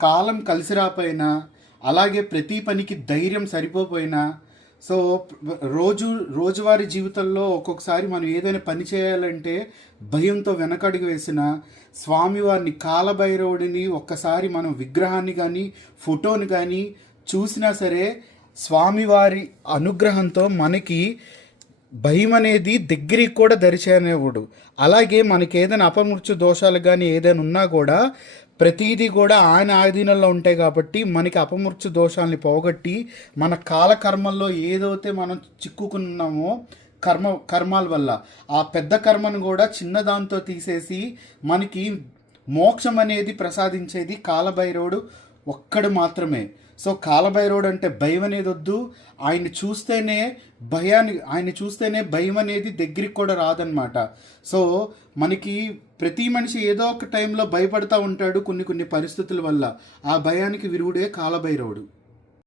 కాలం కలిసి రాపోయినా, అలాగే ప్రతి పనికి ధైర్యం సరిపోపోయినా, సో రోజువారీ జీవితంలో ఒక్కొక్కసారి మనం ఏదైనా పని చేయాలంటే భయంతో వెనకడుగు వేసిన స్వామివారిని, కాలభైరవుడిని ఒక్కసారి మనం విగ్రహాన్ని కానీ ఫోటోని కానీ చూసినా సరే స్వామివారి అనుగ్రహంతో మనకి భయం అనేది దగ్గరికి కూడా దరిచేనేవాడు. అలాగే మనకి ఏదైనా అపమృత్యు దోషాలు కానీ ఏదైనా ఉన్నా కూడా ప్రతీదీ కూడా ఆయన ఆధీనంలో ఉంటాయి కాబట్టి మనకి అపమృత్యు దోషాలని పోగొట్టి మన కాలకర్మల్లో ఏదైతే మనం చిక్కుకున్నామో కర్మాల వల్ల ఆ పెద్ద కర్మను కూడా చిన్నదాంతో తీసేసి మనకి మోక్షం అనేది ప్రసాదించేది కాలభైరవుడు ఒక్కడు మాత్రమే. సో కాలభైరవుడు అంటే భయం అనేది వద్దు, ఆయన చూస్తేనే భయం అనేది దగ్గరికి కూడా రాదనమాట. సో మనకి ప్రతి మనిషి ఏదో ఒక టైంలో భయపడతా ఉంటాడు కొన్ని పరిస్థితుల వల్ల. ఆ భయానికి విరుగుడే కాలభైరవుడు.